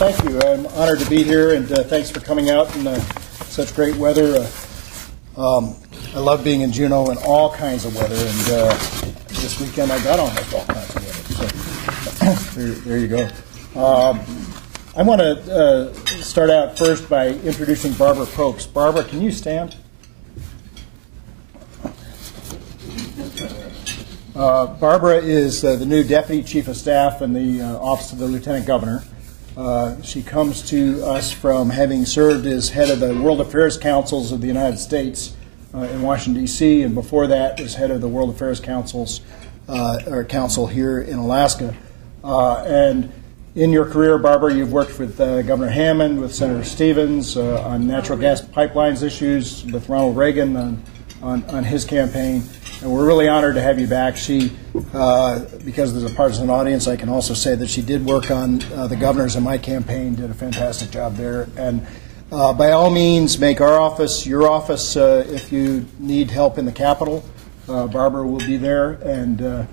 thank you. I'm honored to be here, and thanks for coming out in such great weather. I love being in Juneau in all kinds of weather, and this weekend I got almost all kinds of weather. So there you go. I want to start out first by introducing Barbara Probst. Barbara, can you stand? Barbara is the new Deputy Chief of Staff in the Office of the Lieutenant Governor. She comes to us from having served as head of the World Affairs Councils of the United States in Washington, D.C., and before that was head of the World Affairs Councils, or Council here in Alaska. And in your career, Barbara, you've worked with Governor Hammond, with Senator Stevens on natural gas pipelines issues, with Ronald Reagan on his campaign. And we're really honored to have you back. She, because there's a partisan audience, I can also say that she did work on the governors in my campaign, did a fantastic job there. And by all means, make our office your office if you need help in the Capitol. Barbara will be there. And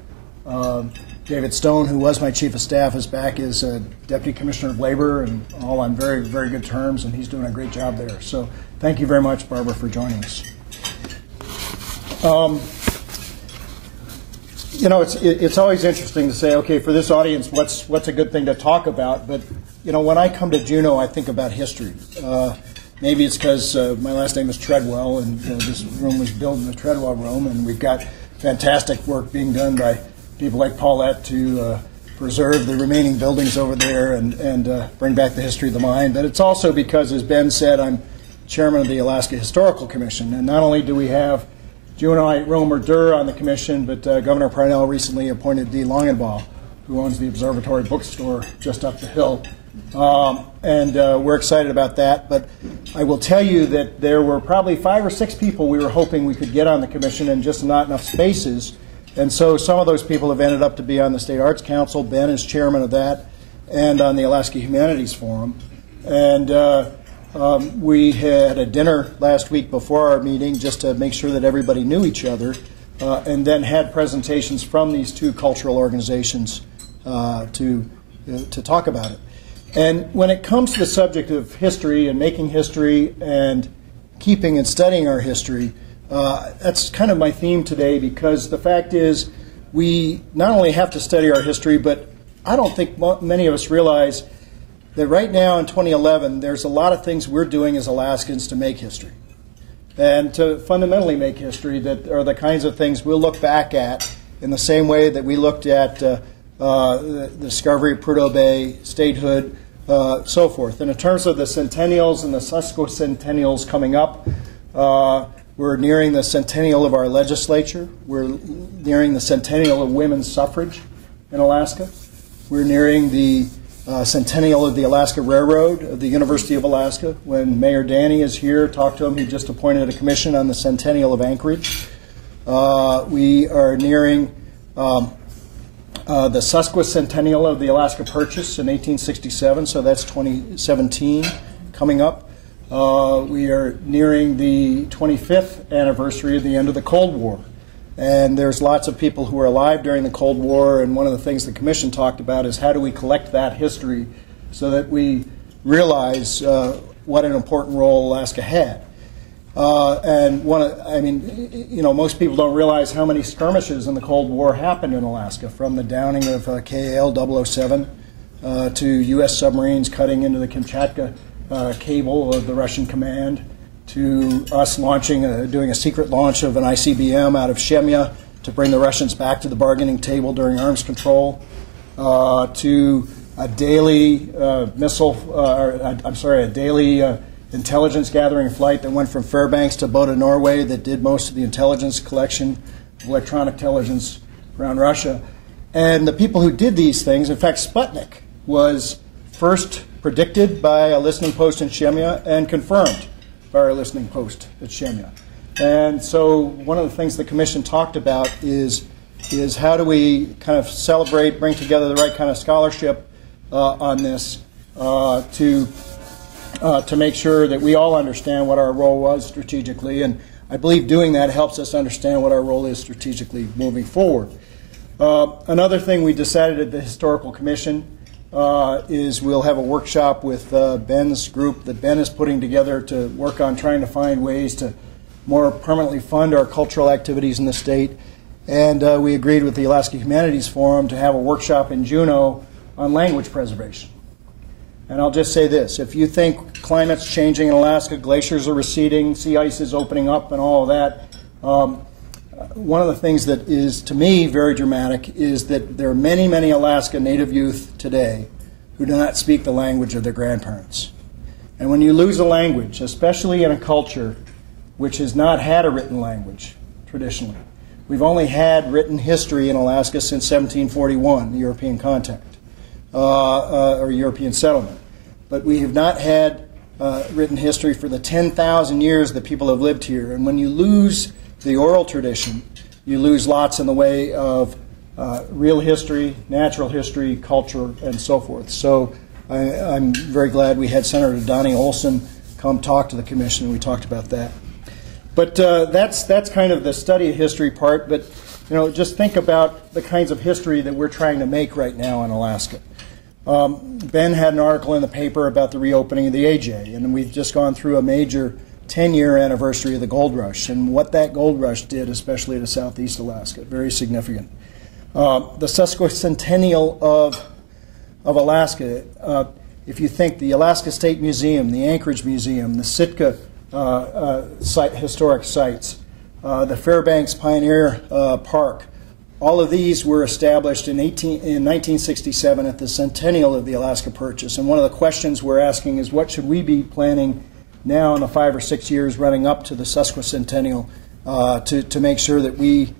David Stone, who was my Chief of Staff, is back as Deputy Commissioner of Labor, and all on very, very good terms, and he's doing a great job there. So thank you very much, Barbara, for joining us. You know, it's always interesting to say, okay, for this audience, what's a good thing to talk about? But you know, when I come to Juneau, I think about history. Maybe it's because my last name is Treadwell, and this room was built in the Treadwell room, and we've got fantastic work being done by people like Paulette to preserve the remaining buildings over there and bring back the history of the mine. But it's also because, as Ben said, I'm chairman of the Alaska Historical Commission, and not only do we have Juneauite Romer Durr on the commission, but Governor Parnell recently appointed Dee Longenbaugh, who owns the Observatory Bookstore just up the hill. And we're excited about that. But I will tell you that there were probably 5 or 6 people we were hoping we could get on the commission, and just not enough spaces. And so some of those people have ended up to be on the State Arts Council. Ben is chairman of that, and on the Alaska Humanities Forum. And we had a dinner last week before our meeting just to make sure that everybody knew each other, and then had presentations from these 2 cultural organizations to talk about it. And when it comes to the subject of history and making history and keeping and studying our history, that's kind of my theme today, because the fact is we not only have to study our history, but I don't think many of us realize that right now in 2011, there's a lot of things we're doing as Alaskans to make history, and to fundamentally make history that are the kinds of things we'll look back at in the same way that we looked at the discovery of Prudhoe Bay, statehood, so forth. And in terms of the centennials and the sesquicentennials coming up, we're nearing the centennial of our legislature. We're nearing the centennial of women's suffrage in Alaska. We're nearing the centennial of the Alaska Railroad of the University of Alaska. When Mayor Danny is here, talk to him. He just appointed a commission on the centennial of Anchorage. We are nearing the sesquicentennial of the Alaska Purchase in 1867, so that's 2017 coming up. We are nearing the 25th anniversary of the end of the Cold War. And there's lots of people who were alive during the Cold War, and one of the things the Commission talked about is how do we collect that history so that we realize what an important role Alaska had. Most people don't realize how many skirmishes in the Cold War happened in Alaska, from the downing of KAL 007 to U.S. submarines cutting into the Kamchatka cable of the Russian command, to us doing a secret launch of an ICBM out of Shemya to bring the Russians back to the bargaining table during arms control, to a daily intelligence gathering flight that went from Fairbanks to Boda, Norway, that did most of the intelligence collection, electronic intelligence around Russia. And the people who did these things, in fact, Sputnik was first predicted by a listening post in Shemya and confirmed by our listening post at Shemya. And so one of the things the Commission talked about is how do we kind of celebrate, bring together the right kind of scholarship on this to make sure that we all understand what our role was strategically. And I believe doing that helps us understand what our role is strategically moving forward. Another thing we decided at the Historical Commission is we'll have a workshop with Ben's group that Ben is putting together to work on trying to find ways to more permanently fund our cultural activities in the state. And we agreed with the Alaska Humanities Forum to have a workshop in Juneau on language preservation. And I'll just say this, if you think climate's changing in Alaska, glaciers are receding, sea ice is opening up and all of that, one of the things that is, to me, very dramatic is that there are many, many Alaska Native youth today who do not speak the language of their grandparents. And when you lose a language, especially in a culture which has not had a written language traditionally, we've only had written history in Alaska since 1741, the European contact, or European settlement. But we have not had written history for the 10,000 years that people have lived here. And when you lose the oral tradition, you lose lots in the way of real history, natural history, culture, and so forth. So I'm very glad we had Senator Donnie Olson come talk to the commission, and we talked about that. But that's kind of the study of history part. But just think about the kinds of history that we're trying to make right now in Alaska. Ben had an article in the paper about the reopening of the AJ, and we've just gone through a major 10-year anniversary of the gold rush, and what that gold rush did, especially to southeast Alaska, very significant. The sesquicentennial of Alaska, if you think the Alaska State Museum, the Anchorage Museum, the Sitka historic sites, the Fairbanks Pioneer Park, all of these were established in 1967 at the centennial of the Alaska Purchase. And one of the questions we're asking is, what should we be planning now in the 5 or 6 years running up to the sesquicentennial to make sure that we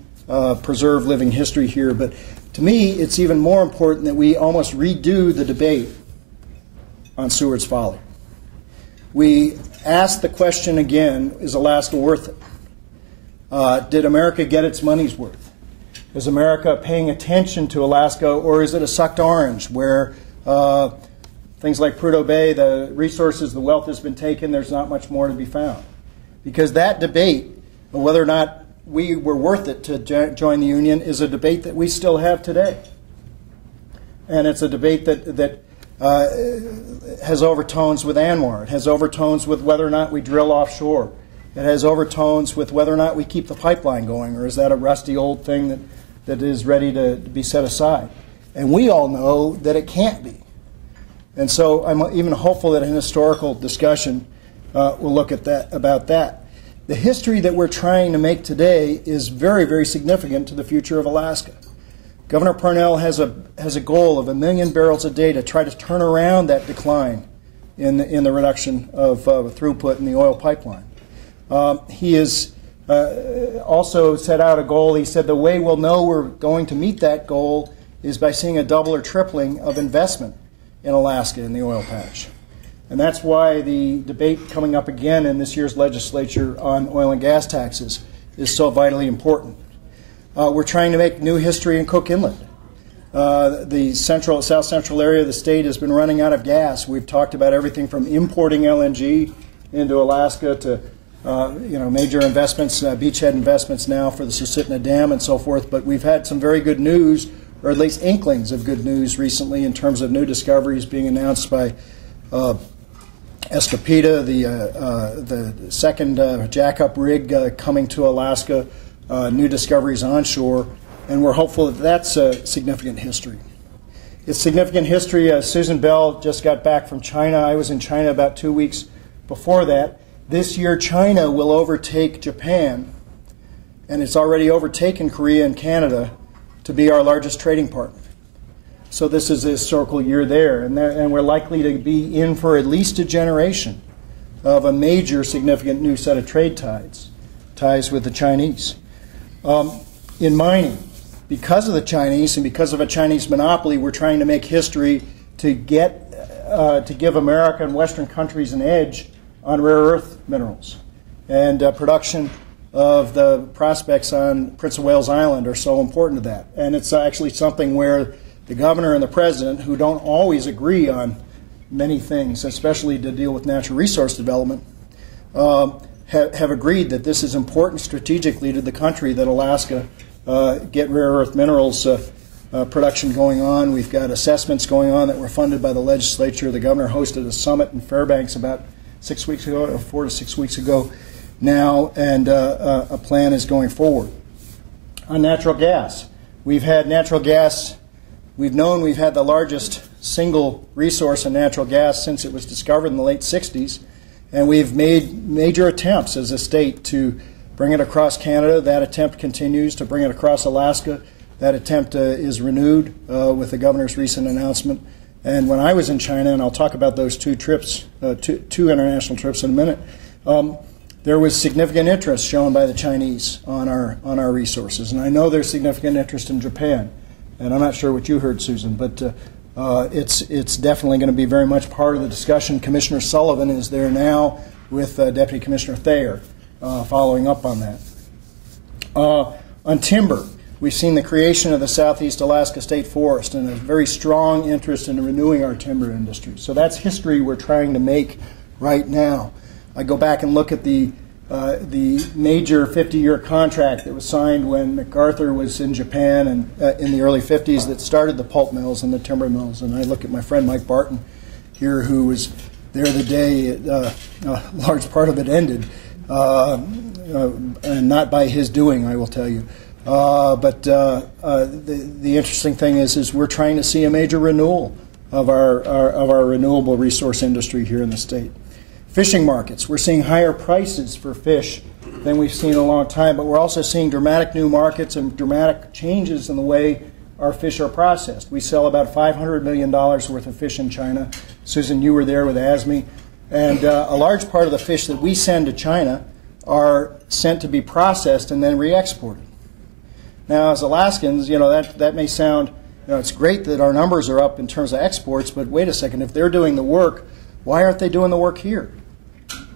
preserve living history here? But to me, it's even more important that we almost redo the debate on Seward's Folly. We ask the question again, is Alaska worth it? Did America get its money's worth? Is America paying attention to Alaska, or is it a sucked orange where things like Prudhoe Bay, the resources, the wealth has been taken, there's not much more to be found? Because that debate of whether or not we were worth it to join the Union is a debate that we still have today. And it's a debate that has overtones with ANWR. It has overtones with whether or not we drill offshore. It has overtones with whether or not we keep the pipeline going, or is that a rusty old thing that is ready to be set aside? And we all know that it can't be. And so I'm even hopeful that an historical discussion will look at that, about that. The history that we're trying to make today is very, very significant to the future of Alaska. Governor Parnell has a goal of 1 million barrels a day to try to turn around that decline in the reduction of throughput in the oil pipeline. He has also set out a goal. He said the way we'll know we're going to meet that goal is by seeing a double or tripling of investment in Alaska in the oil patch. And that's why the debate coming up again in this year's legislature on oil and gas taxes is so vitally important. We're trying to make new history in Cook Inlet. The south central area of the state has been running out of gas. We've talked about everything from importing LNG into Alaska to major investments, beachhead investments now for the Susitna Dam and so forth. But we've had some very good news, or at least inklings of good news recently in terms of new discoveries being announced by Escapita, the second jackup rig coming to Alaska, new discoveries onshore, and we're hopeful that that's significant history. It's significant history. Susan Bell just got back from China. I was in China about 2 weeks before that. This year, China will overtake Japan, and it's already overtaken Korea and Canada to be our largest trading partner. So this is a historical year there, and we're likely to be in for at least a generation of a major significant new set of trade ties with the Chinese. In mining, because of the Chinese and because of a Chinese monopoly, we're trying to make history to give America and Western countries an edge on rare earth minerals. And production of the prospects on Prince of Wales Island are so important to that. And it's actually something where the governor and the president, who don't always agree on many things, especially to deal with natural resource development, have agreed that this is important strategically to the country, that Alaska get rare earth minerals production going on. We've got assessments going on that were funded by the legislature. The governor hosted a summit in Fairbanks about 6 weeks ago, or 4 to 6 weeks ago now, and a plan is going forward. On natural gas, we've had natural gas, we've had the largest single resource in natural gas since it was discovered in the late 60s, and we've made major attempts as a state to bring it across Canada. That attempt continues. To bring it across Alaska, that attempt is renewed with the governor's recent announcement. And when I was in China, and I'll talk about those two trips, two international trips in a minute, there was significant interest shown by the Chinese on our resources. And I know there's significant interest in Japan. And I'm not sure what you heard, Susan, but it's definitely going to be very much part of the discussion. Commissioner Sullivan is there now with Deputy Commissioner Thayer following up on that. On timber, we've seen the creation of the Southeast Alaska State Forest and a very strong interest in renewing our timber industry. So that's history we're trying to make right now. I go back and look at the major 50-year contract that was signed when MacArthur was in Japan and in the early 50s that started the pulp mills and the timber mills. And I look at my friend Mike Barton here, who was there the day a large part of it ended, and not by his doing, I will tell you. But the interesting thing is we're trying to see a major renewal of our renewable resource industry here in the state. Fishing markets, we're seeing higher prices for fish than we've seen in a long time, but we're also seeing dramatic new markets and dramatic changes in the way our fish are processed. We sell about $500 million worth of fish in China. Susan, you were there with ASME. And a large part of the fish that we send to China are sent to be processed and then re-exported. Now, as Alaskans, that may sound, it's great that our numbers are up in terms of exports, but wait a second, if they're doing the work, why aren't they doing the work here?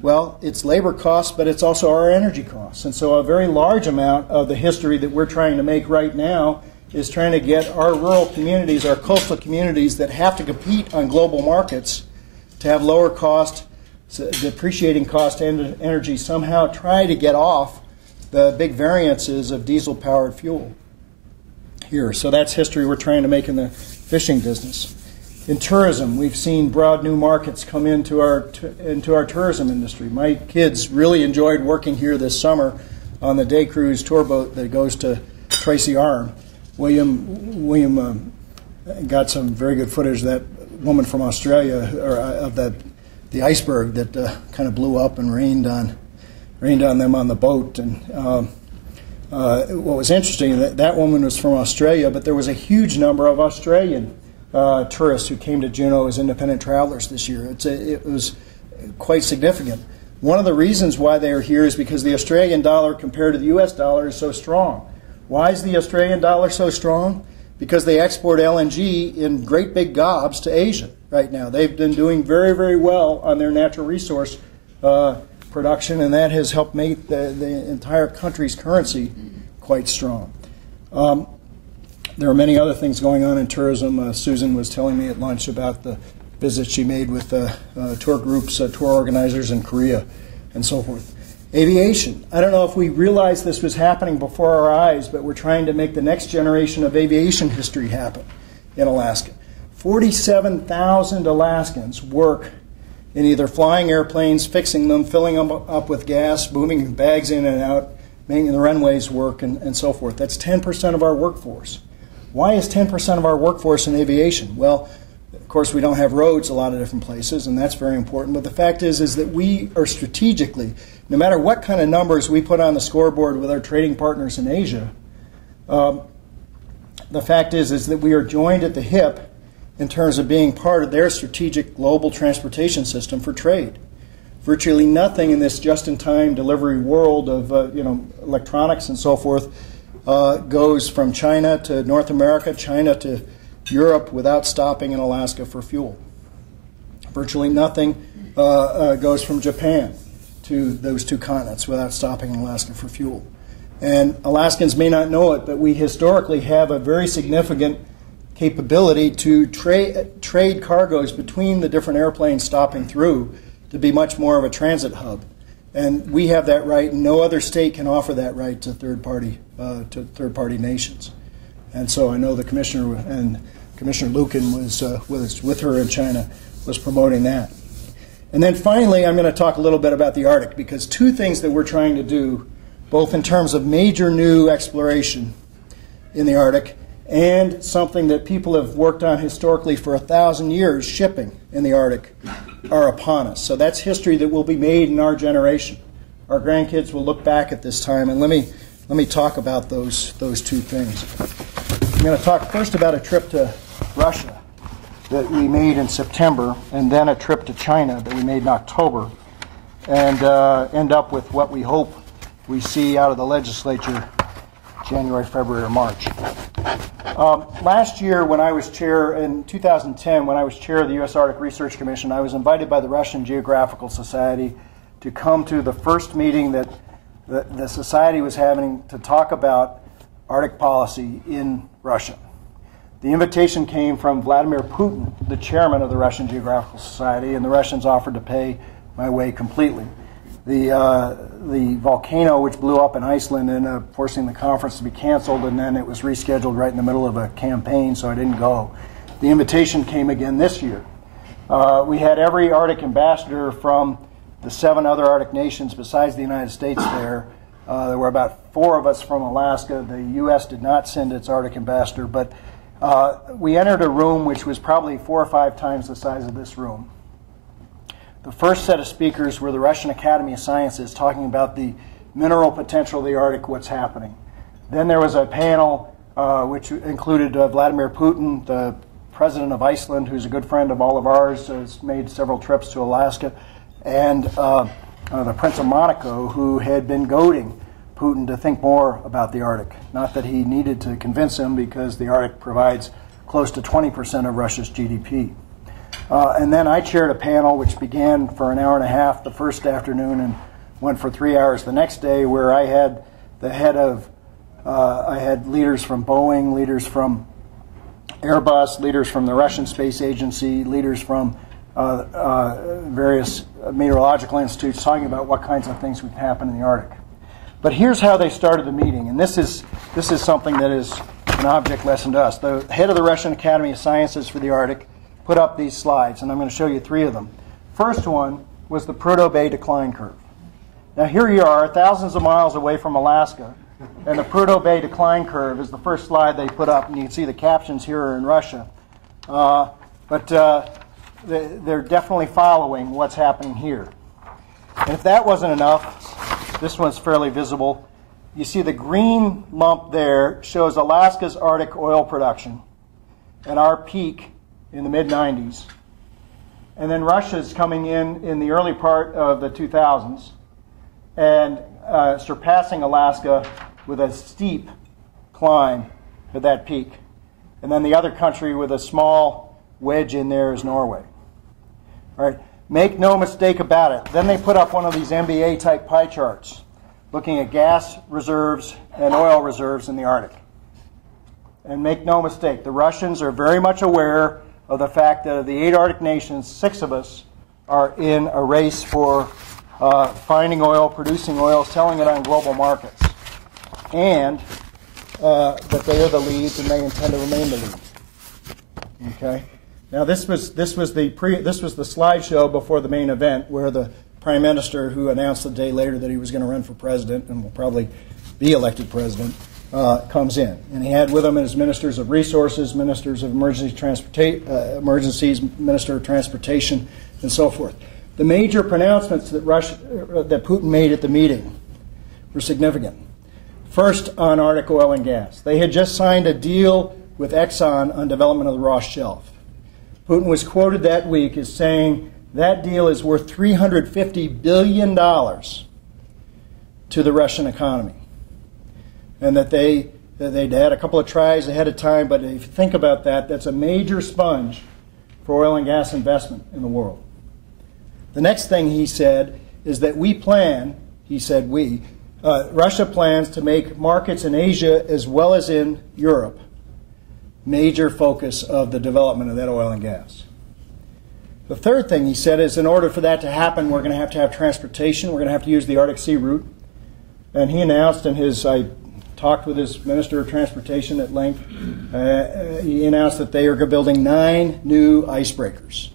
Well, it's labor costs, but it's also our energy costs. And so a very large amount of the history that we're trying to make right now is trying to get our rural communities, our coastal communities that have to compete on global markets to have lower cost, depreciating cost energy, somehow try to get off the big variances of diesel-powered fuel here. So that's history we're trying to make in the fishing business. In tourism, we've seen broad new markets come into our tourism industry. My kids really enjoyed working here this summer on the day cruise tour boat that goes to Tracy Arm. William got some very good footage of that woman from Australia, or of the iceberg that kind of blew up and rained on them on the boat. And what was interesting, that woman was from Australia, but there was a huge number of Australian tourists who came to Juneau as independent travelers this year. It was quite significant. One of the reasons why they are here is because the Australian dollar compared to the U.S. dollar is so strong. Why is the Australian dollar so strong? Because they export LNG in great big gobs to Asia right now. They've been doing very, very well on their natural resource production, and that has helped make the entire country's currency quite strong. There are many other things going on in tourism. Susan was telling me at lunch about the visit she made with tour groups, tour organizers in Korea, and so forth. Aviation. I don't know if we realized this was happening before our eyes, but we're trying to make the next generation of aviation history happen in Alaska. 47,000 Alaskans work in either flying airplanes, fixing them, filling them up with gas, moving bags in and out, making the runways work, and so forth. That's 10% of our workforce. Why is 10% of our workforce in aviation? Well, of course, we don't have roads a lot of different places, and that's very important. But the fact is that we are strategically, no matter what kind of numbers we put on the scoreboard with our trading partners in Asia, the fact is that we are joined at the hip in terms of being part of their strategic global transportation system for trade. Virtually nothing in this just-in-time delivery world of electronics and so forth goes from China to North America, China to Europe without stopping in Alaska for fuel. Virtually nothing goes from Japan to those two continents without stopping in Alaska for fuel. And Alaskans may not know it, but we historically have a very significant capability to trade cargoes between the different airplanes stopping through to be much more of a transit hub. And we have that right, and no other state can offer that right to third-party nations. And so I know the commissioner and Commissioner Lucan was with her in China, was promoting that. And then finally, I'm going to talk a little bit about the Arctic, because two things that we're trying to do, both in terms of major new exploration in the Arctic and something that people have worked on historically for 1,000 years, shipping in the Arctic, are upon us. So that's history that will be made in our generation. Our grandkids will look back at this time, and let me talk about those two things. I'm going to talk first about a trip to Russia that we made in September, and then a trip to China that we made in October, and end up with what we hope we see out of the legislature January, February, or March. Last year, when I was chair, in 2010, when I was chair of the U.S. Arctic Research Commission, I was invited by the Russian Geographical Society to come to the first meeting that the society was having to talk about Arctic policy in Russia. The invitation came from Vladimir Putin, the chairman of the Russian Geographical Society, and the Russians offered to pay my way completely. The volcano which blew up in Iceland ended up forcing the conference to be canceled, and then it was rescheduled right in the middle of a campaign, so I didn't go. The invitation came again this year. We had every Arctic ambassador from the 7 other Arctic nations besides the United States there. There were about 4 of us from Alaska. The U.S. did not send its Arctic ambassador, but we entered a room which was probably 4 or 5 times the size of this room. The first set of speakers were the Russian Academy of Sciences talking about the mineral potential of the Arctic, what's happening. Then there was a panel which included Vladimir Putin, the president of Iceland, who's a good friend of all of ours, has made several trips to Alaska, and the Prince of Monaco, who had been goading Putin to think more about the Arctic. Not that he needed to convince him, because the Arctic provides close to 20% of Russia's GDP. And then I chaired a panel which began for an hour and a half the first afternoon and went for 3 hours the next day, where I had the head of, I had leaders from Boeing, leaders from Airbus, leaders from the Russian Space Agency, leaders from various meteorological institutes talking about what kinds of things would happen in the Arctic. But here's how they started the meeting, and this is something that is an object lesson to us. The head of the Russian Academy of Sciences for the Arctic put up these slides, and I'm going to show you 3 of them. First one was the Prudhoe Bay decline curve. Now here you are, thousands of miles away from Alaska, and the Prudhoe Bay decline curve is the first slide they put up, and you can see the captions here are in Russia. But they're definitely following what's happening here. And if that wasn't enough, this one's fairly visible. You see the green lump there shows Alaska's Arctic oil production and our peak in the mid-90s. And then Russia's coming in the early part of the 2000s and surpassing Alaska with a steep climb to that peak. And then the other country with a small wedge in there is Norway. All right, make no mistake about it. Then they put up one of these MBA-type pie charts looking at gas reserves and oil reserves in the Arctic. And make no mistake, the Russians are very much aware of the fact that of the 8 Arctic nations, 6 of us are in a race for finding oil, producing oil, selling it on global markets. And that they are the leads, and they intend to remain the lead. Okay. Now this was the slideshow before the main event, where the Prime Minister, who announced a day later that he was going to run for president and will probably be elected president, comes in. And he had with him his ministers of resources, ministers of emergencies, minister of transportation, and so forth. The major pronouncements that Putin made at the meeting were significant. First, on Arctic oil and gas. They had just signed a deal with Exxon on development of the Ross Shelf. Putin was quoted that week as saying that deal is worth $350 billion to the Russian economy. And that they'd had a couple of tries ahead of time, but if you think about that, that's a major sponge for oil and gas investment in the world. The next thing he said is that Russia plans to make markets in Asia as well as in Europe major focus of the development of that oil and gas. The third thing he said is in order for that to happen, we're going to have transportation. We're going to have to use the Arctic Sea route. And he announced in his, I talked with his Minister of Transportation at length. He announced that they are building 9 new icebreakers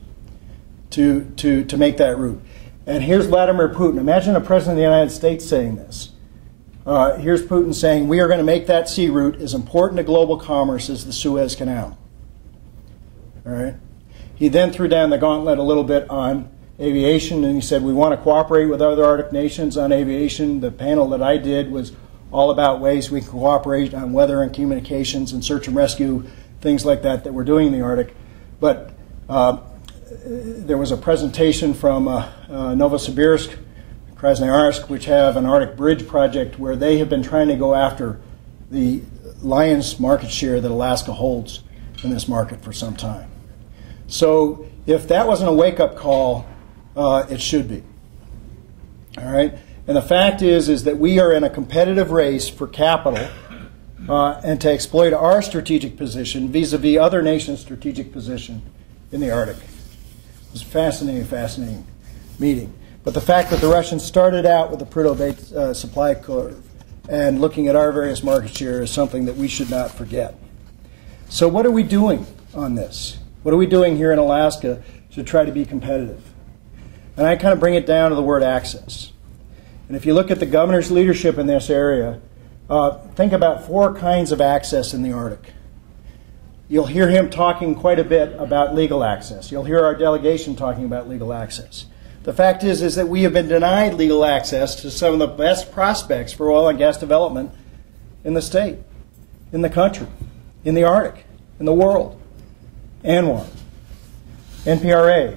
to make that route. And here's Vladimir Putin. Imagine a president of the United States saying this. Here's Putin saying, we are going to make that sea route as important to global commerce as the Suez Canal. All right. He then threw down the gauntlet a little bit on aviation, and he said, we want to cooperate with other Arctic nations on aviation. The panel that I did was all about ways we can cooperate on weather and communications and search and rescue, things like that we're doing in the Arctic. But there was a presentation from Novosibirsk, Krasnoyarsk, which have an Arctic Bridge project where they have been trying to go after the lion's market share that Alaska holds in this market for some time. So if that wasn't a wake-up call, it should be. All right? And the fact is that we are in a competitive race for capital and to exploit our strategic position vis-a-vis other nations' strategic position in the Arctic. It was a fascinating, fascinating meeting. But the fact that the Russians started out with the Prudhoe-Bay supply curve and looking at our various market share is something that we should not forget. So what are we doing on this? What are we doing here in Alaska to try to be competitive? And I kind of bring it down to the word access. And if you look at the governor's leadership in this area, think about 4 kinds of access in the Arctic. You'll hear him talking quite a bit about legal access. You'll hear our delegation talking about legal access. The fact is that we have been denied legal access to some of the best prospects for oil and gas development in the state, in the country, in the Arctic, in the world. ANWR, NPRA.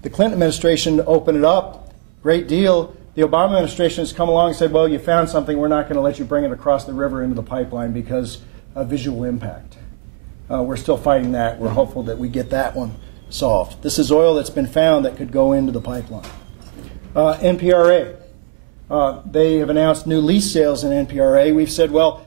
The Clinton administration opened it up, great deal. The Obama administration has come along and said, well, you found something, we're not going to let you bring it across the river into the pipeline because of visual impact. We're still fighting that. We're hopeful that we get that one solved. This is oil that's been found that could go into the pipeline. NPRA. They have announced new lease sales in NPRA. We've said, well,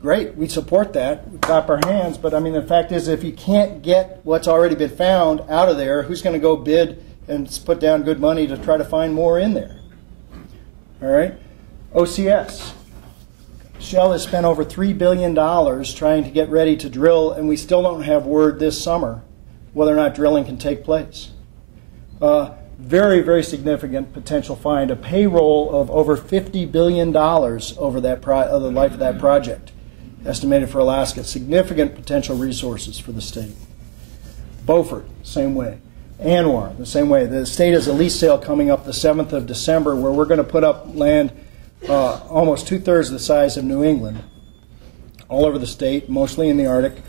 great, we support that. We clap our hands. But, I mean, the fact is if you can't get what's already been found out of there, who's going to go bid and put down good money to try to find more in there? All right? OCS. Shell has spent over $3 billion trying to get ready to drill, and we still don't have word this summer whether or not drilling can take place. Very, very significant potential find, a payroll of over $50 billion over the life of that project, estimated for Alaska. Significant potential resources for the state. Beaufort, same way. ANWR, the same way. The state has a lease sale coming up the 7th of December where we're going to put up land almost 2/3 the size of New England, all over the state, mostly in the Arctic,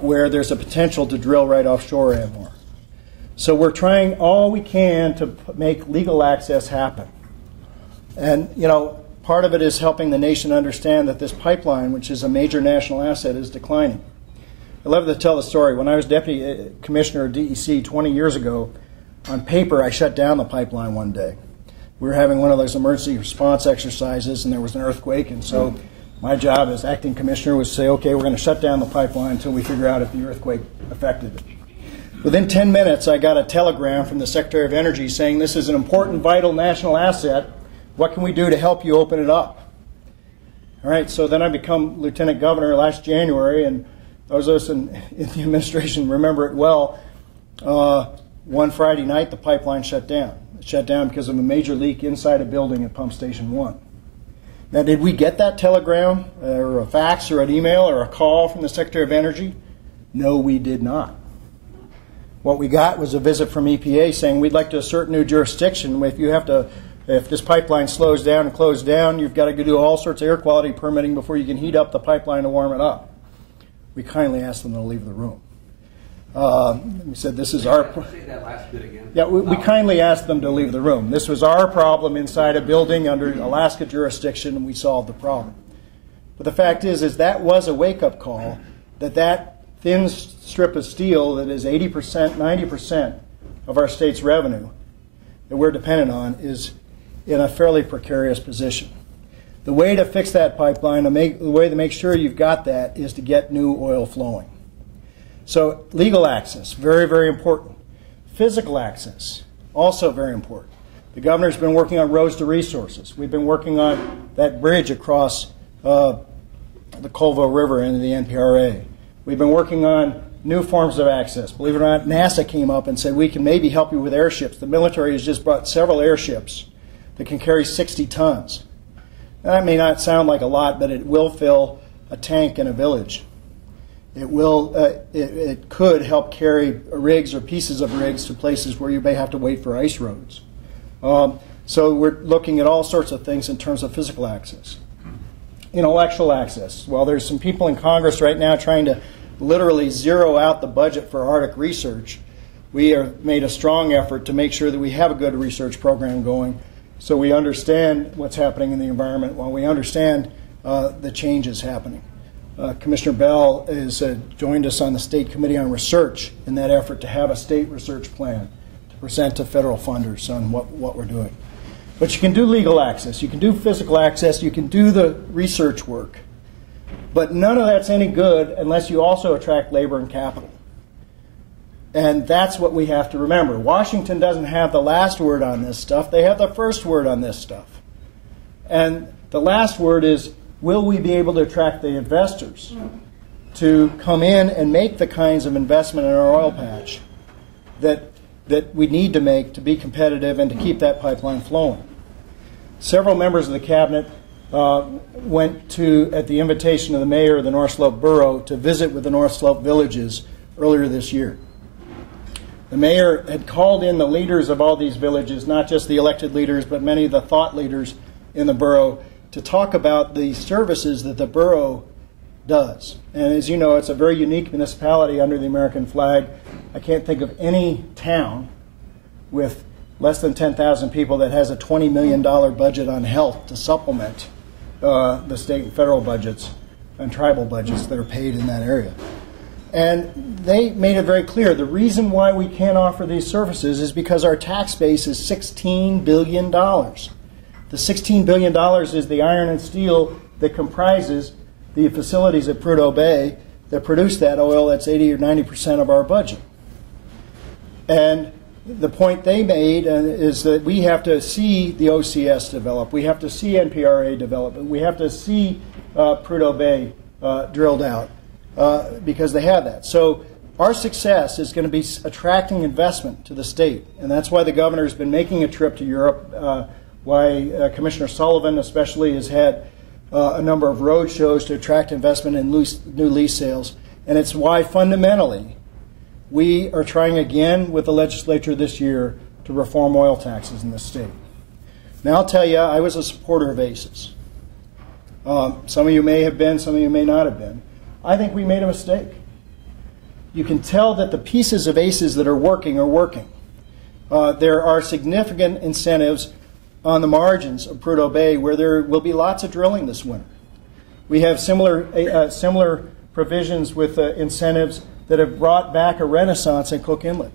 where there's a potential to drill right offshore ANWR. So we're trying all we can to make legal access happen. And, you know, part of it is helping the nation understand that this pipeline, which is a major national asset, is declining. I love to tell the story. When I was Deputy Commissioner of DEC 20 years ago, on paper, I shut down the pipeline one day. We were having one of those emergency response exercises, and there was an earthquake, and so my job as acting commissioner was to say, okay, we're going to shut down the pipeline until we figure out if the earthquake affected it. Within 10 minutes, I got a telegram from the Secretary of Energy saying, this is an important, vital national asset. What can we do to help you open it up? All right, so then I become Lieutenant Governor last January, and those of us in the administration remember it well. One Friday night, the pipeline shut down. It shut down because of a major leak inside a building at Pump Station 1. Now, did we get that telegram, or a fax, or an email, or a call from the Secretary of Energy? No, we did not. What we got was a visit from EPA saying we'd like to assert new jurisdiction. If this pipeline slows down and closes down, you've got to do all sorts of air quality permitting before you can heat up the pipeline to warm it up. We kindly asked them to leave the room. We said, this is our... Say that last bit again. Yeah, we kindly asked them to leave the room. This was our problem inside a building under Alaska jurisdiction, and we solved the problem. But the fact is that was a wake-up call, that thin strip of steel that is 80%, 90% of our state's revenue that we're dependent on is in a fairly precarious position. The way to fix that pipeline, the way to make sure you've got that, is to get new oil flowing. So legal access, very, very important. Physical access, also very important. The governor's been working on roads to resources. We've been working on that bridge across the Colville River into the NPRA. We've been working on new forms of access. Believe it or not, NASA came up and said we can maybe help you with airships. The military has just brought several airships that can carry 60 tons. Now, that may not sound like a lot, but it will fill a tank in a village. It will. It could help carry rigs or pieces of rigs to places where you may have to wait for ice roads. So we're looking at all sorts of things in terms of physical access. Intellectual access. Well, there's some people in Congress right now trying to literally zero out the budget for Arctic research. We have made a strong effort to make sure that we have a good research program going so we understand what's happening in the environment while we understand the changes happening. Commissioner Bell has joined us on the State Committee on Research in that effort to have a state research plan to present to federal funders on what we're doing. But you can do legal access, you can do physical access, you can do the research work. But none of that's any good unless you also attract labor and capital. And that's what we have to remember. Washington doesn't have the last word on this stuff. They have the first word on this stuff. And the last word is, will we be able to attract the investors to come in and make the kinds of investment in our oil patch that we need to make to be competitive and to keep that pipeline flowing? Several members of the cabinet went to, at the invitation of the mayor of the North Slope Borough, to visit with the North Slope villages earlier this year. The mayor had called in the leaders of all these villages, not just the elected leaders, but many of the thought leaders in the borough, to talk about the services that the borough does. And as you know, it's a very unique municipality under the American flag. I can't think of any town with less than 10,000 people that has a $20 million budget on health to supplement the state and federal budgets and tribal budgets that are paid in that area. And they made it very clear the reason why we can't offer these services is because our tax base is $16 billion. The $16 billion is the iron and steel that comprises the facilities at Prudhoe Bay that produce that oil that's 80 or 90% of our budget. And the point they made is that we have to see the OCS develop. We have to see NPRA develop. We have to see Prudhoe Bay drilled out because they have that. So our success is going to be attracting investment to the state. And that's why the governor has been making a trip to Europe, why Commissioner Sullivan especially has had a number of road shows to attract investment in new lease sales. And it's why fundamentally we are trying again with the legislature this year to reform oil taxes in this state. Now I'll tell you, I was a supporter of ACES. Some of you may have been, some of you may not have been. I think we made a mistake. You can tell that the pieces of ACES that are working are working. There are significant incentives on the margins of Prudhoe Bay where there will be lots of drilling this winter. We have similar provisions with incentives that have brought back a renaissance in Cook Inlet.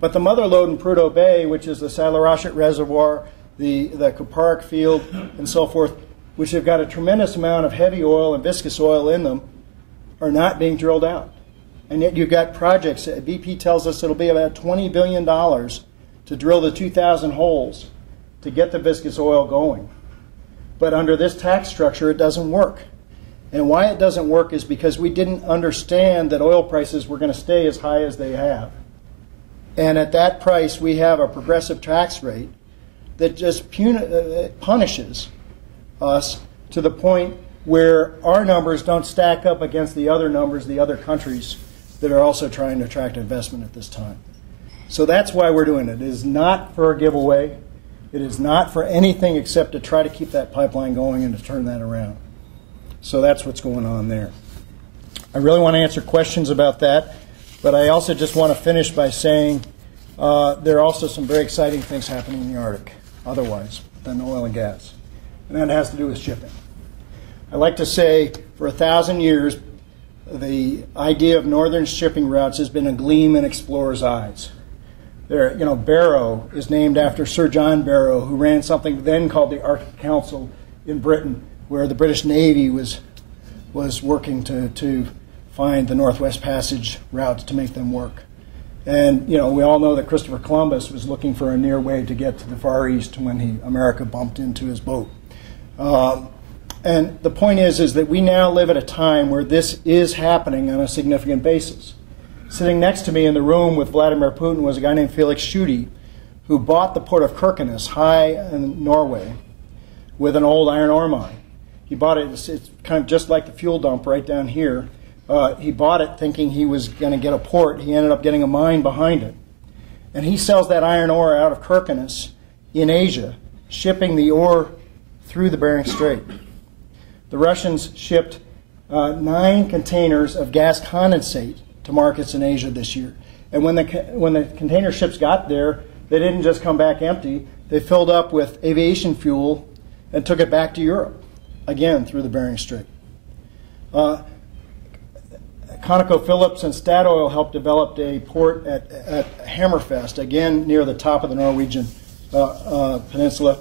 But the mother lode in Prudhoe Bay, which is the Salarachet Reservoir, the Kuparuk Field, and so forth, which have got a tremendous amount of heavy oil and viscous oil in them, are not being drilled out. And yet you've got projects. BP tells us it'll be about $20 billion to drill the 2,000 holes to get the viscous oil going. But under this tax structure, it doesn't work. And why it doesn't work is because we didn't understand that oil prices were going to stay as high as they have. And at that price, we have a progressive tax rate that just punishes us to the point where our numbers don't stack up against the other numbers, the other countries that are also trying to attract investment at this time. So that's why we're doing it. It is not for a giveaway. It is not for anything except to try to keep that pipeline going and to turn that around. So that's what's going on there. I really want to answer questions about that, but I also just want to finish by saying there are also some very exciting things happening in the Arctic otherwise than oil and gas, and that has to do with shipping. I like to say for 1,000 years the idea of northern shipping routes has been a gleam in explorers' eyes. There, Barrow is named after Sir John Barrow, who ran something then called the Arctic Council in Britain, where the British Navy was working to find the Northwest Passage routes to make them work. And we all know that Christopher Columbus was looking for a near way to get to the Far East when America bumped into his boat. And the point is that we now live at a time where this is happening on a significant basis. Sitting next to me in the room with Vladimir Putin was a guy named Felix Tschudi, who bought the port of Kirkenes, high in Norway, with an old iron ore mine. He bought it, it's kind of just like the fuel dump right down here. He bought it thinking he was going to get a port. He ended up getting a mine behind it. And he sells that iron ore out of Kirkenes in Asia, shipping the ore through the Bering Strait. The Russians shipped 9 containers of gas condensate to markets in Asia this year. And when the container ships got there, they didn't just come back empty. They filled up with aviation fuel and took it back to Europe, again through the Bering Strait. ConocoPhillips and Statoil helped develop a port at Hammerfest, again near the top of the Norwegian peninsula,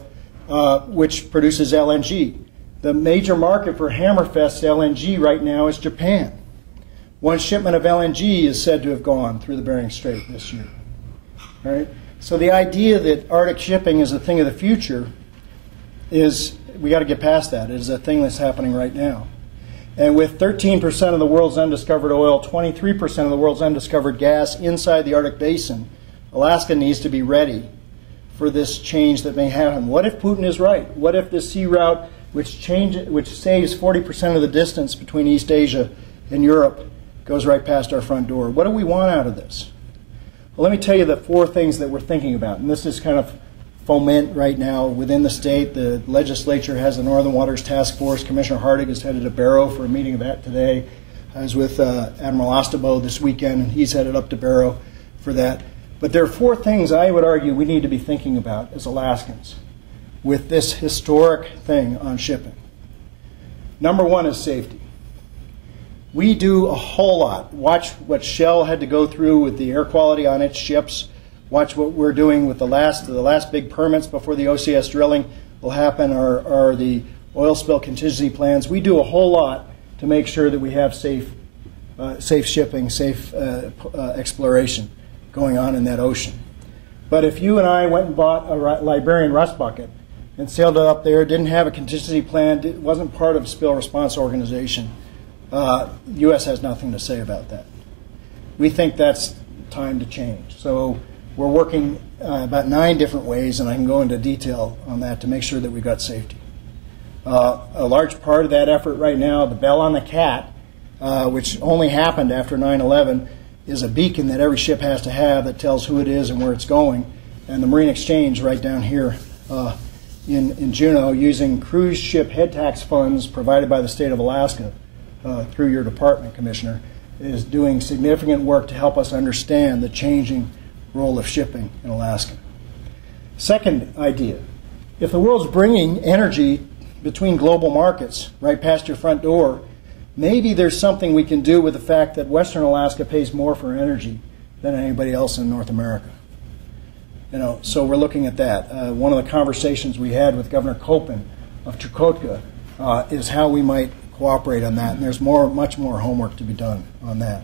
which produces LNG. The major market for Hammerfest LNG right now is Japan. One shipment of LNG is said to have gone through the Bering Strait this year. All right? So the idea that Arctic shipping is a thing of the future is, we got to get past that. It is a thing that's happening right now. And with 13% of the world's undiscovered oil, 23% of the world's undiscovered gas inside the Arctic Basin, Alaska needs to be ready for this change that may happen. What if Putin is right? What if this sea route, which saves 40% of the distance between East Asia and Europe, goes right past our front door? What do we want out of this? Well, let me tell you the 4 things that we're thinking about. And this is kind of foment right now within the state. The legislature has the Northern Waters Task Force. Commissioner Hardig is headed to Barrow for a meeting of that today. I was with Admiral Ostabo this weekend, and he's headed up to Barrow for that. But there are 4 things I would argue we need to be thinking about as Alaskans with this historic thing on shipping. Number 1 is safety. We do a whole lot. Watch what Shell had to go through with the air quality on its ships. Watch what we're doing with the last big permits before the OCS drilling will happen, are the oil spill contingency plans. We do a whole lot to make sure that we have safe shipping, safe exploration going on in that ocean. But if you and I went and bought a Liberian rust bucket and sailed it up there, didn't have a contingency plan, wasn't part of a spill response organization, the U.S. has nothing to say about that. We think that's time to change. So we're working about 9 different ways, and I can go into detail on that to make sure that we've got safety. A large part of that effort right now, the bell on the cat, which only happened after 9/11, is a beacon that every ship has to have that tells who it is and where it's going. And the Marine Exchange right down here in Juneau, using cruise ship head tax funds provided by the state of Alaska through your department, Commissioner, is doing significant work to help us understand the changing role of shipping in Alaska. Second idea, if the world's bringing energy between global markets right past your front door, maybe there's something we can do with the fact that Western Alaska pays more for energy than anybody else in North America. So we're looking at that. One of the conversations we had with Governor Copen of Chukotka is how we might cooperate on that, and there's much more homework to be done on that.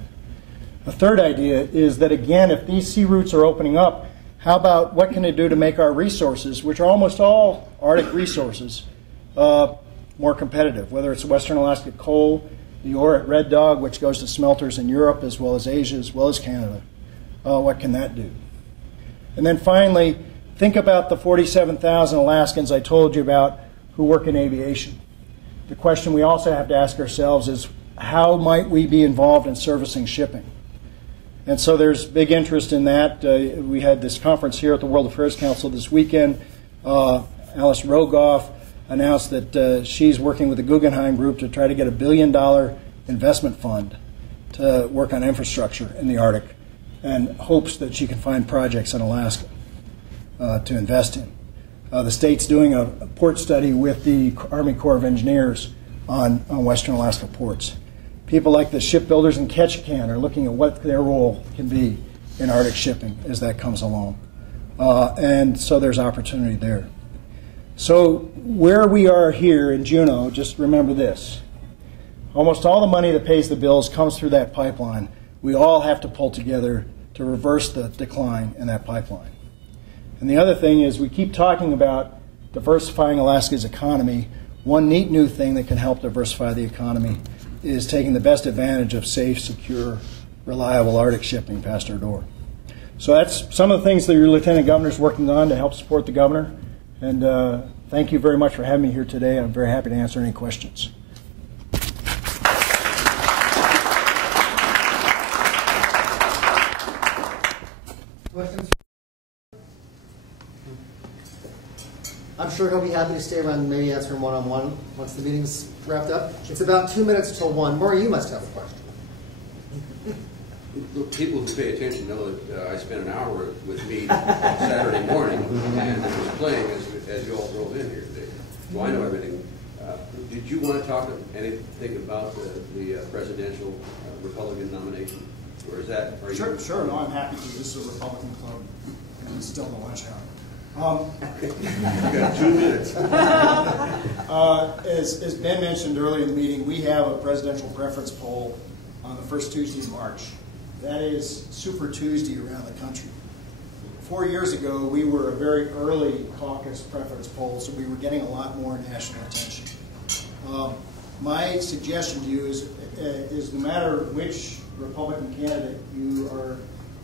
The third idea is that, again, if these sea routes are opening up, how about what can it do to make our resources, which are almost all Arctic resources, more competitive, whether it's Western Alaska coal, the ore at Red Dog, which goes to smelters in Europe as well as Asia as well as Canada. What can that do? And then finally, think about the 47,000 Alaskans I told you about who work in aviation. The question we also have to ask ourselves is, how might we be involved in servicing shipping? And so there's big interest in that. We had this conference here at the World Affairs Council this weekend. Alice Rogoff announced that she's working with the Guggenheim Group to try to get $1 billion investment fund to work on infrastructure in the Arctic, and hopes that she can find projects in Alaska to invest in. The state's doing a port study with the Army Corps of Engineers on Western Alaska ports. People like the shipbuilders in Ketchikan are looking at what their role can be in Arctic shipping as that comes along. And so there's opportunity there. So where we are here in Juneau, just remember this. Almost all the money that pays the bills comes through that pipeline. We all have to pull together to reverse the decline in that pipeline. And the other thing is, we keep talking about diversifying Alaska's economy. one neat new thing that can help diversify the economy is taking the best advantage of safe, secure, reliable Arctic shipping past our door. So that's some of the things that your Lieutenant Governor is working on to help support the Governor. And thank you very much for having me here today. I'm very happy to answer any questions. Questions? I'm sure he'll be happy to stay around and maybe answer them one-on-one once the meeting's wrapped up. It's about 2 minutes till 1. Maury, you must have a question. People who pay attention know that I spent an hour with Mead on Saturday morning, and it was playing as you all drove in here today. So I know everything. Did you want to talk anything about the presidential Republican nomination? Or is that... Sure. No, I'm happy to. This is a Republican club, and it's still the lunch hour. You've got 2 minutes. As Ben mentioned earlier in the meeting, we have a presidential preference poll on the first Tuesday in March. That is Super Tuesday around the country. 4 years ago, we were a very early caucus preference poll, so we were getting a lot more national attention. My suggestion to you is no matter which Republican candidate you are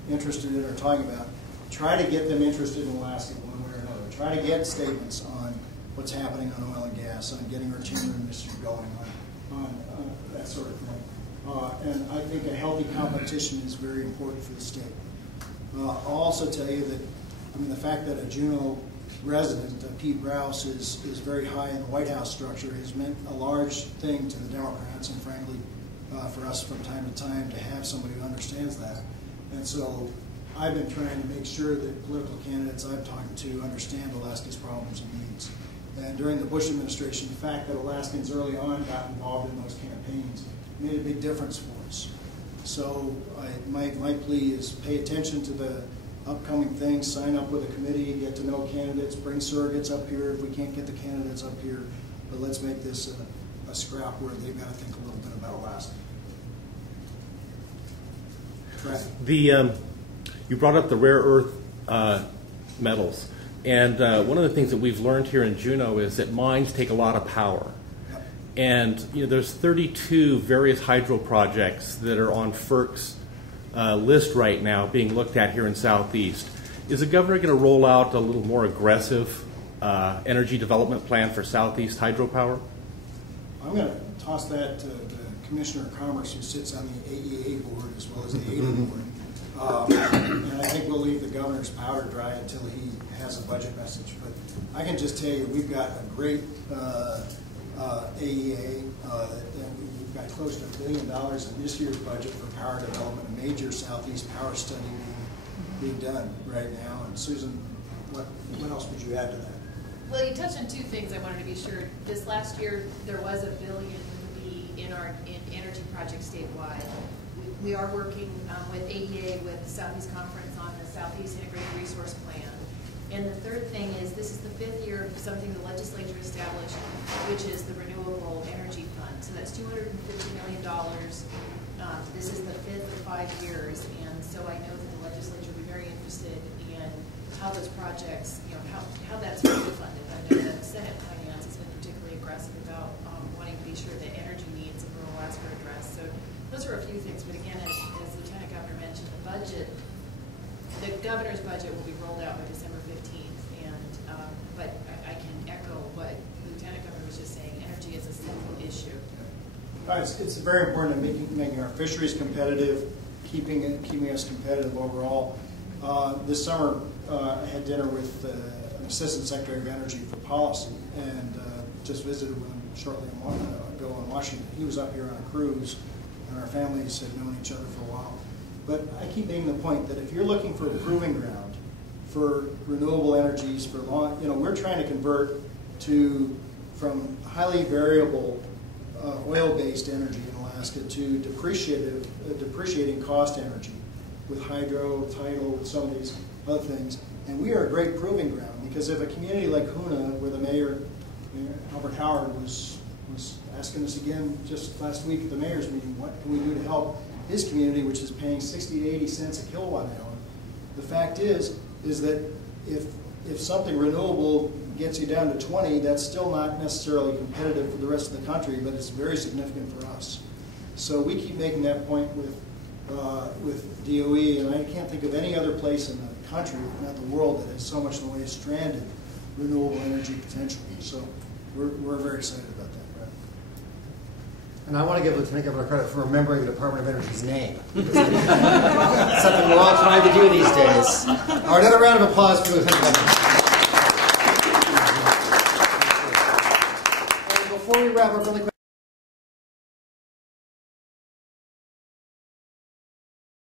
interested in or talking about, try to get them interested in Alaska one way or another. Try to get statements on what's happening on oil and gas, on getting our timber industry going, on that sort of thing. And I think a healthy competition is very important for the state. I'll also tell you that, the fact that a Juneau resident, Pete Rouse, is very high in the White House structure has meant a large thing to the Democrats, and frankly, for us from time to time to have somebody who understands that. And so I've been trying to make sure that political candidates I've talked to understand Alaska's problems and needs. And during the Bush administration, the fact that Alaskans early on got involved in those campaigns made a big difference for us. So my plea is pay attention to the upcoming things, sign up with a committee, get to know candidates, bring surrogates up here if we can't get the candidates up here, but let's make this a scrap where they've got to think a little bit about Alaska. You brought up the rare earth metals, and one of the things that we've learned here in Juneau is that mines take a lot of power. And there's 32 various hydro projects that are on FERC's list right now being looked at here in Southeast. Is the governor going to roll out a little more aggressive energy development plan for Southeast hydropower? I'm going to toss that to the Commissioner of Commerce, who sits on the AEA board as well as the ADA board. And I think we'll leave the governor's powder dry until he has a budget message. But I can just tell you, we've got a great AEA. We've got close to $1 billion in this year's budget for power development, a major Southeast power study being done right now. And Susan, what else would you add to that? Well, you touched on two things I wanted to be sure. This last year, there was $1 billion in energy projects statewide. We are working with AEA, with the Southeast Conference on the Southeast Integrated Resource Plan. And the third thing is, this is the 5th year of something the legislature established, which is the Renewable Energy Fund. So that's $250 million. This is the 5th of 5 years, and so I know that the legislature will be very interested in how those projects, how that's really funded. I know that the Senate Finance has been particularly aggressive about wanting to be sure that energy needs in rural Alaska are addressed. So those are a few things, but again, as Lieutenant Governor mentioned, the governor's budget will be rolled out by December 15th, and but I can echo what Lieutenant Governor was just saying. Energy is a central issue. It's very important in making our fisheries competitive, keeping us competitive overall. This summer, I had dinner with an Assistant Secretary of Energy for Policy, and just visited with him shortly ago in Washington. He was up here on a cruise, and our families had known each other for a while. But I keep making the point that if you're looking for a proving ground for renewable energies for long, we're trying to convert from highly variable oil-based energy in Alaska to depreciating cost energy with hydro, tidal, with some of these other things. And we are a great proving ground, because if a community like Hoonah, where the mayor Albert Howard was asking us again just last week at the mayor's meeting, what can we do to help his community, which is paying 60 to 80 cents a kilowatt hour. The fact is that if something renewable gets you down to 20, that's still not necessarily competitive for the rest of the country, but it's very significant for us. So we keep making that point with DOE, and I can't think of any other place in the country, if not the world, that has so much in the way of stranded renewable energy potential. So we're very excited about that, Brett. And I want to give Lieutenant Governor credit for remembering the Department of Energy's name. Something we're all trying to do these days. All right, another round of applause for Lieutenant Governor. And before we wrap up, really quick.